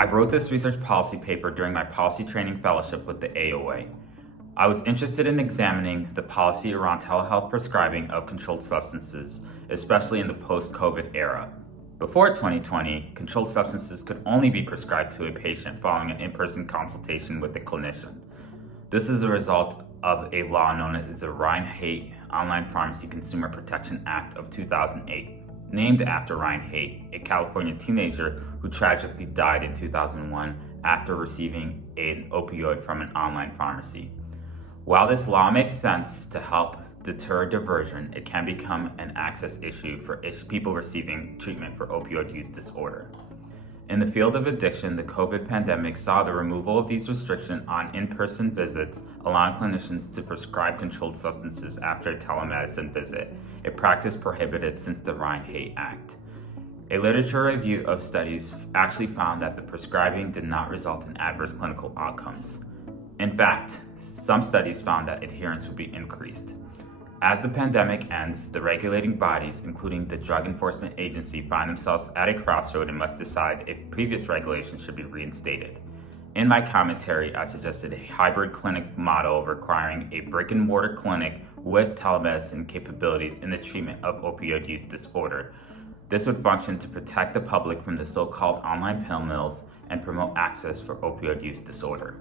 I wrote this research policy paper during my policy training fellowship with the AOA. I was interested in examining the policy around telehealth prescribing of controlled substances, especially in the post-COVID era. Before 2020, controlled substances could only be prescribed to a patient following an in-person consultation with a clinician. This is a result of a law known as the Ryan-Haight Online Pharmacy Consumer Protection Act of 2008, named after Ryan Haight, a California teenager who tragically died in 2001 after receiving an opioid from an online pharmacy. While this law makes sense to help deter diversion, it can become an access issue for people receiving treatment for opioid use disorder. In the field of addiction, the COVID pandemic saw the removal of these restrictions on in-person visits, allowing clinicians to prescribe controlled substances after a telemedicine visit, a practice prohibited since the Ryan-Haight Act. A literature review of studies actually found that the prescribing did not result in adverse clinical outcomes. In fact, some studies found that adherence would be increased. As the pandemic ends, the regulating bodies, including the Drug Enforcement Agency, find themselves at a crossroad and must decide if previous regulations should be reinstated. In my commentary, I suggested a hybrid clinic model requiring a brick-and-mortar clinic with telemedicine capabilities in the treatment of opioid use disorder. This would function to protect the public from the so-called online pill mills and promote access for opioid use disorder.